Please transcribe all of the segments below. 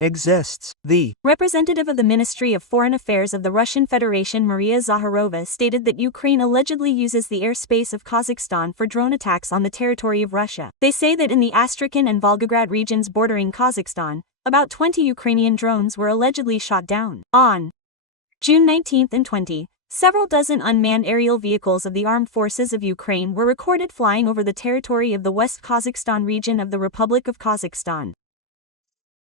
exists. The representative of the Ministry of Foreign Affairs of the Russian Federation, Maria Zakharova, stated that Ukraine allegedly uses the airspace of Kazakhstan for drone attacks on the territory of Russia. They say that in the Astrakhan and Volgograd regions bordering Kazakhstan, about 20 Ukrainian drones were allegedly shot down. On June 19 and 20, several dozen unmanned aerial vehicles of the armed forces of Ukraine were recorded flying over the territory of the West Kazakhstan region of the Republic of Kazakhstan,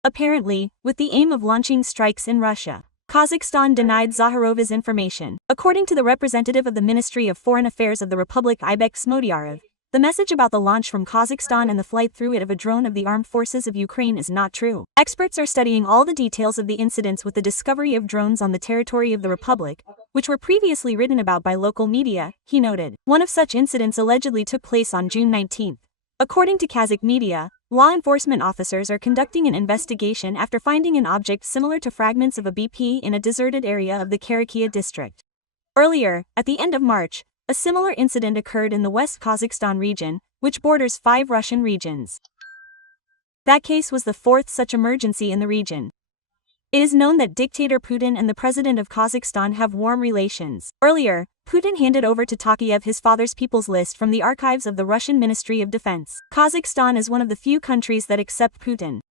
apparently with the aim of launching strikes in Russia. Kazakhstan denied Zakharova's information. According to the representative of the Ministry of Foreign Affairs of the Republic, Aybek Smodyarov, the message about the launch from Kazakhstan and the flight through it of a drone of the armed forces of Ukraine is not true. Experts are studying all the details of the incidents with the discovery of drones on the territory of the Republic, which were previously written about by local media, he noted. One of such incidents allegedly took place on June 19. According to Kazakh media, law enforcement officers are conducting an investigation after finding an object similar to fragments of a BP in a deserted area of the Karakia district. Earlier, at the end of March, a similar incident occurred in the West Kazakhstan region, which borders 5 Russian regions. That case was the 4th such emergency in the region. It is known that dictator Putin and the president of Kazakhstan have warm relations. Earlier, Putin handed over to Tokayev his father's people's list from the archives of the Russian Ministry of Defense. Kazakhstan is one of the few countries that accept Putin.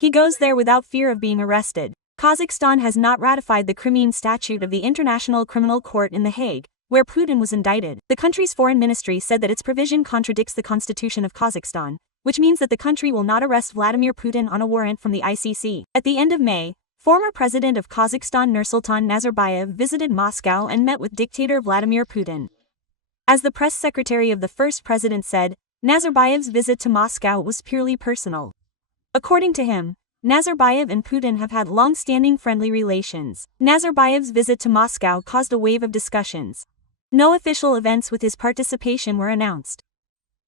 He goes there without fear of being arrested. Kazakhstan has not ratified the Crimean Statute of the International Criminal Court in The Hague, where Putin was indicted. The country's foreign ministry said that its provision contradicts the constitution of Kazakhstan, which means that the country will not arrest Vladimir Putin on a warrant from the ICC. At the end of May, former president of Kazakhstan Nursultan Nazarbayev visited Moscow and met with dictator Vladimir Putin. As the press secretary of the first president said, Nazarbayev's visit to Moscow was purely personal. According to him, Nazarbayev and Putin have had long-standing friendly relations. Nazarbayev's visit to Moscow caused a wave of discussions. No official events with his participation were announced.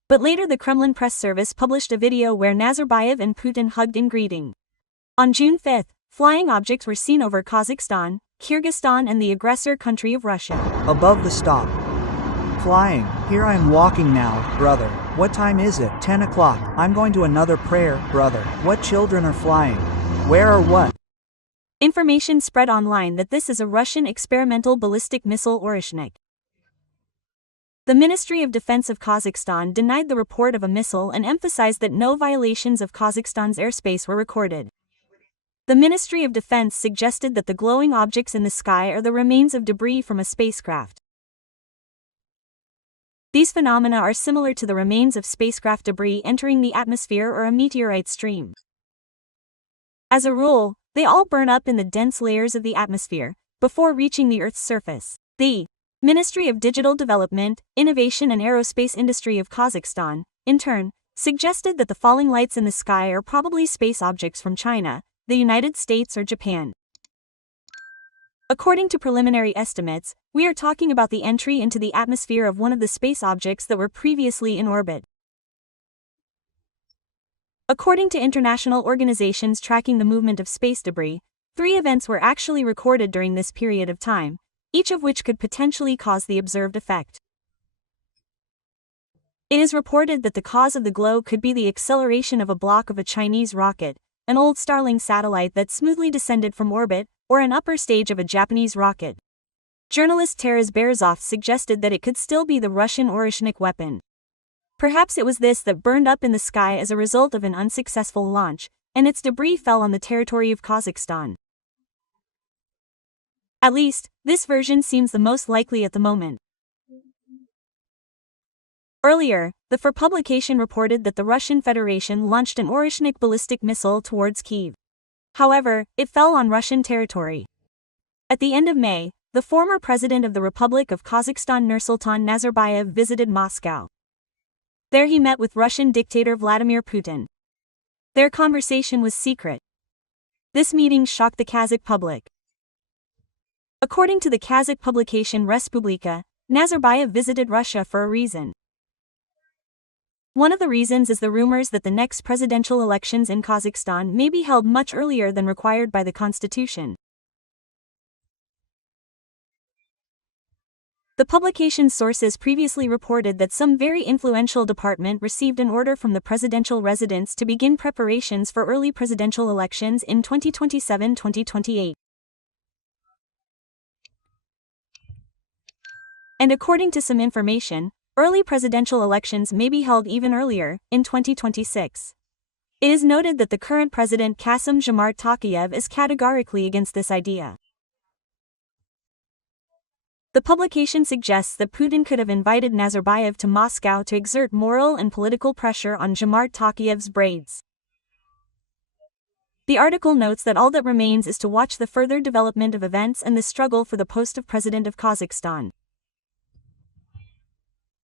But later the Kremlin press service published a video where Nazarbayev and Putin hugged in greeting. On June 5, flying objects were seen over Kazakhstan, Kyrgyzstan and the aggressor country of Russia. above the stop. Flying. Here I am walking now, brother. What time is it? 10 o'clock. I'm going to another prayer, brother. What children are flying? Where or what? Information spread online that this is a Russian experimental ballistic missile Oрешnik. The Ministry of Defense of Kazakhstan denied the report of a missile and emphasized that no violations of Kazakhstan's airspace were recorded. The Ministry of Defense suggested that the glowing objects in the sky are the remains of debris from a spacecraft. These phenomena are similar to the remains of spacecraft debris entering the atmosphere or a meteorite stream. As a rule, they all burn up in the dense layers of the atmosphere before reaching the Earth's surface. The Ministry of Digital Development, Innovation and Aerospace Industry of Kazakhstan, in turn, suggested that the falling lights in the sky are probably space objects from China, the United States or Japan. According to preliminary estimates, we are talking about the entry into the atmosphere of one of the space objects that were previously in orbit. According to international organizations tracking the movement of space debris, 3 events were actually recorded during this period of time, each of which could potentially cause the observed effect. It is reported that the cause of the glow could be the acceleration of a block of a Chinese rocket, an old Starlink satellite that smoothly descended from orbit, or an upper stage of a Japanese rocket. Journalist Taras Berzov suggested that it could still be the Russian Oрешnik weapon. Perhaps it was this that burned up in the sky as a result of an unsuccessful launch, and its debris fell on the territory of Kazakhstan. At least, this version seems the most likely at the moment. Earlier, the FR publication reported that the Russian Federation launched an Oрешnik ballistic missile towards Kyiv. However, it fell on Russian territory. At the end of May, the former president of the Republic of Kazakhstan Nursultan Nazarbayev visited Moscow. There he met with Russian dictator Vladimir Putin. Their conversation was secret. This meeting shocked the Kazakh public. According to the Kazakh publication Respublika, Nazarbayev visited Russia for a reason. One of the reasons is the rumors that the next presidential elections in Kazakhstan may be held much earlier than required by the constitution. The publication's sources previously reported that some very influential department received an order from the presidential residence to begin preparations for early presidential elections in 2027-2028. And according to some information, early presidential elections may be held even earlier, in 2026. It is noted that the current president Kassym-Jomart Tokayev is categorically against this idea. The publication suggests that Putin could have invited Nazarbayev to Moscow to exert moral and political pressure on Jomart Tokayev's braids. The article notes that all that remains is to watch the further development of events and the struggle for the post of president of Kazakhstan.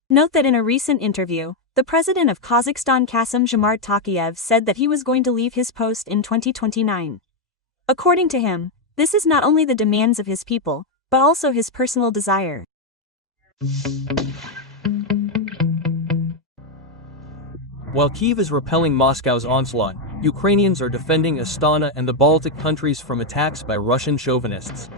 Note that in a recent interview, the president of Kazakhstan Kassym-Jomart Tokayev said that he was going to leave his post in 2029. According to him, this is not only the demands of his people, but also his personal desire. While Kyiv is repelling Moscow's onslaught, Ukrainians are defending Astana and the Baltic countries from attacks by Russian chauvinists.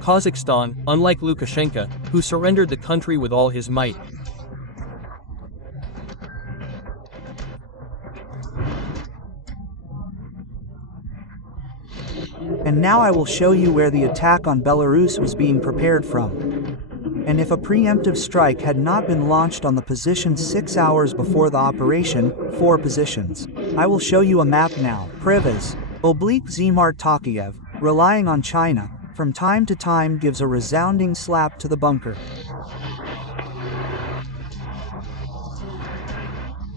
Kazakhstan, unlike Lukashenko, who surrendered the country with all his might. And now I will show you where the attack on Belarus was being prepared from. And if a preemptive strike had not been launched on the position 6 hours before the operation, 4 positions. I will show you a map now. Privas, Zmart Tokayev, relying on China, from time to time gives a resounding slap to the bunker.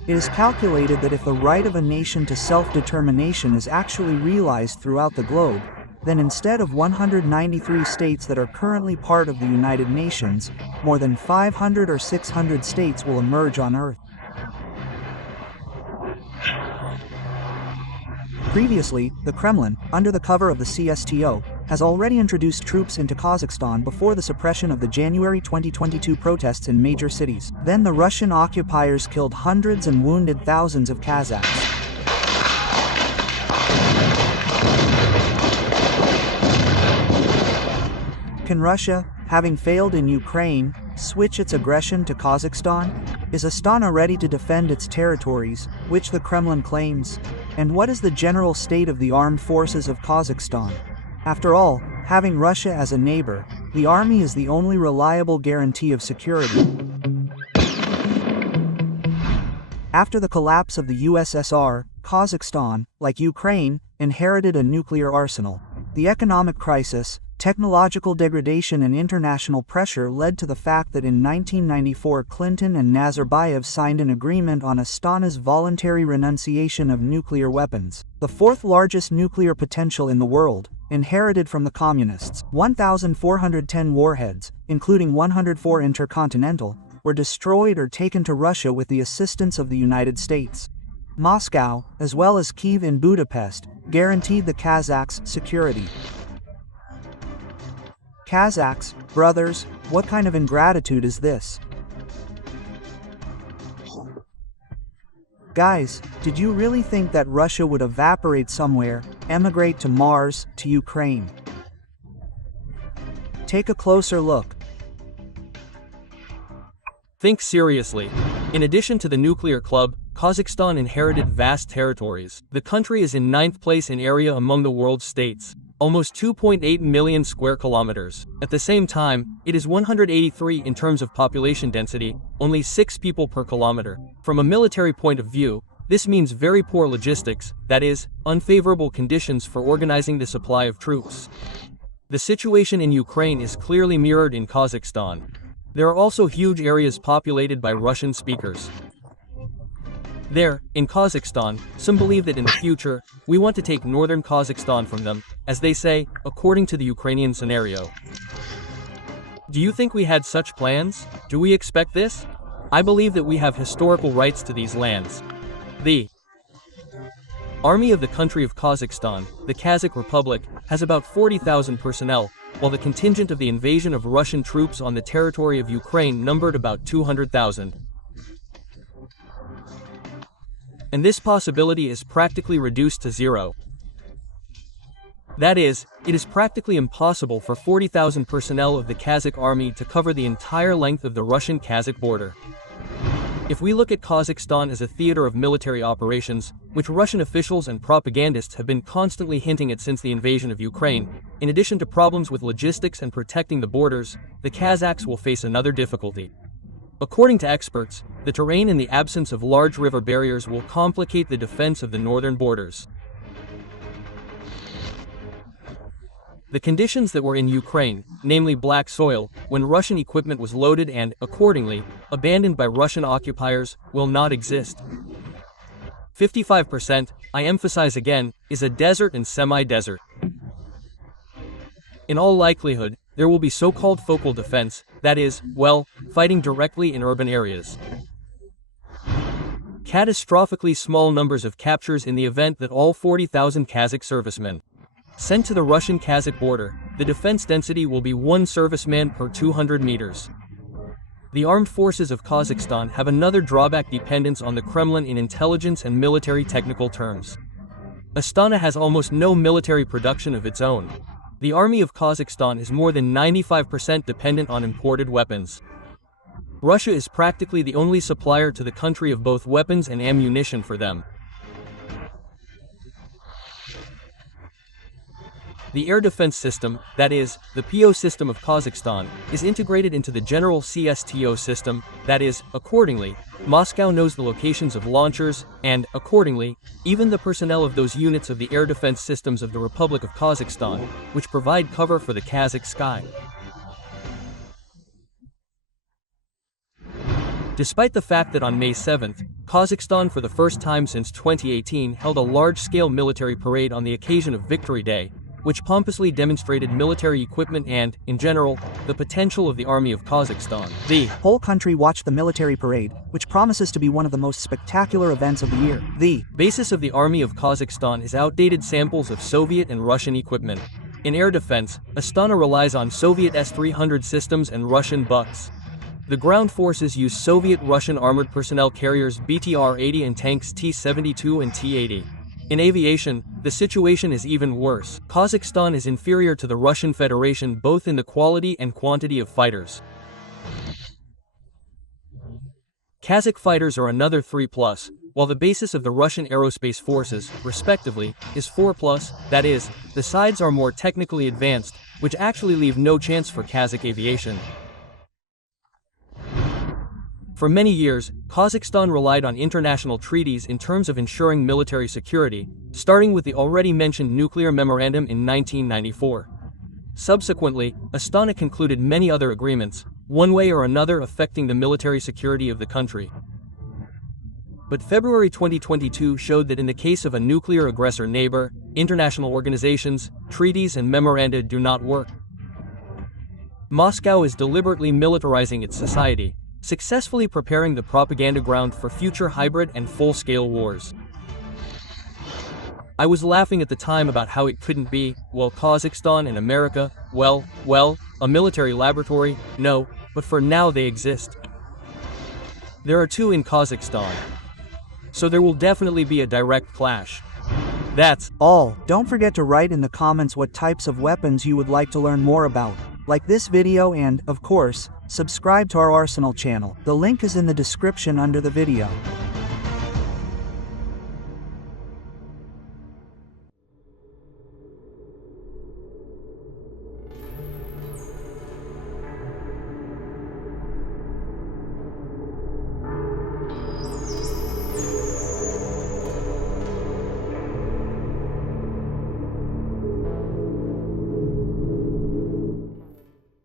It is calculated that if the right of a nation to self-determination is actually realized throughout the globe, then instead of 193 states that are currently part of the United Nations, more than 500 or 600 states will emerge on Earth. Previously, the Kremlin, under the cover of the CSTO, has already introduced troops into Kazakhstan before the suppression of the January 2022 protests in major cities. Then the Russian occupiers killed hundreds and wounded thousands of Kazakhs. Can Russia, having failed in Ukraine, switch its aggression to Kazakhstan? Is Astana ready to defend its territories, which the Kremlin claims? And what is the general state of the armed forces of Kazakhstan? After all, having Russia as a neighbor, the army is the only reliable guarantee of security. After the collapse of the USSR, Kazakhstan, like Ukraine, inherited a nuclear arsenal. The economic crisis, technological degradation and international pressure led to the fact that in 1994 Clinton and Nazarbayev signed an agreement on Astana's voluntary renunciation of nuclear weapons, the 4th largest nuclear potential in the world, inherited from the communists. 1,410 warheads, including 104 intercontinental, were destroyed or taken to Russia with the assistance of the United States. Moscow, as well as Kyiv and Budapest, guaranteed the Kazakhs' security. Kazakhs, brothers, what kind of ingratitude is this? Guys, did you really think that Russia would evaporate somewhere, emigrate to Mars, to Ukraine? Take a closer look. Think seriously. In addition to the nuclear club, Kazakhstan inherited vast territories. The country is in 9th place in area among the world's states, almost 2.8 million square kilometers. At the same time, it is 183 in terms of population density, only 6 people per kilometer. From a military point of view, this means very poor logistics, that is, unfavorable conditions for organizing the supply of troops. The situation in Ukraine is clearly mirrored in Kazakhstan. There are also huge areas populated by Russian speakers. There, in Kazakhstan, some believe that in the future, we want to take northern Kazakhstan from them, as they say, according to the Ukrainian scenario. Do you think we had such plans? Do we expect this? I believe that we have historical rights to these lands. The Army of the country of Kazakhstan, the Kazakh Republic, has about 40,000 personnel, while the contingent of the invasion of Russian troops on the territory of Ukraine numbered about 200,000. And this possibility is practically reduced to zero. That is, it is practically impossible for 40,000 personnel of the Kazakh army to cover the entire length of the Russian-Kazakh border. If we look at Kazakhstan as a theater of military operations, which Russian officials and propagandists have been constantly hinting at since the invasion of Ukraine, in addition to problems with logistics and protecting the borders, the Kazakhs will face another difficulty. According to experts, the terrain and the absence of large river barriers will complicate the defense of the northern borders. The conditions that were in Ukraine, namely black soil, when Russian equipment was loaded and, accordingly, abandoned by Russian occupiers, will not exist. 55%, I emphasize again, is a desert and semi-desert. In all likelihood, there will be so-called focal defense, that is, well, fighting directly in urban areas. Catastrophically small numbers of captures in the event that all 40,000 Kazakh servicemen sent to the Russian-Kazakh border, the defense density will be 1 serviceman per 200 meters. The armed forces of Kazakhstan have another drawback: dependence on the Kremlin in intelligence and military technical terms. Astana has almost no military production of its own. The army of Kazakhstan is more than 95% dependent on imported weapons. Russia is practically the only supplier to the country of both weapons and ammunition for them. The air defense system, that is, the PO system of Kazakhstan, is integrated into the general CSTO system, that is, accordingly, Moscow knows the locations of launchers, and, accordingly, even the personnel of those units of the air defense systems of the Republic of Kazakhstan, which provide cover for the Kazakh sky. Despite the fact that on May 7th, Kazakhstan for the first time since 2018 held a large-scale military parade on the occasion of Victory Day, which pompously demonstrated military equipment and, in general, the potential of the army of Kazakhstan. The whole country watched the military parade, which promises to be one of the most spectacular events of the year. The basis of the army of Kazakhstan is outdated samples of Soviet and Russian equipment. In air defense, Astana relies on Soviet S-300 systems and Russian Buks. The ground forces use Soviet-Russian armored personnel carriers BTR-80 and tanks T-72 and T-80. In aviation, the situation is even worse. Kazakhstan is inferior to the Russian Federation both in the quality and quantity of fighters. Kazakh fighters are another 3+, while the basis of the Russian aerospace forces, respectively, is 4+, that is, the sides are more technically advanced, which actually leave no chance for Kazakh aviation. For many years, Kazakhstan relied on international treaties in terms of ensuring military security, starting with the already mentioned nuclear memorandum in 1994. Subsequently, Astana concluded many other agreements, one way or another affecting the military security of the country. But February 2022 showed that in the case of a nuclear aggressor neighbor, international organizations, treaties and memoranda do not work. Moscow is deliberately militarizing its society, successfully preparing the propaganda ground for future hybrid and full-scale wars. I was laughing at the time about how it couldn't be, well, Kazakhstan and America, well, a military laboratory, no, but for now they exist. There are 2 in Kazakhstan. So there will definitely be a direct clash. That's all. Don't forget to write in the comments what types of weapons you would like to learn more about. Like this video and, of course, subscribe to our Arsenal channel. The link is in the description under the video.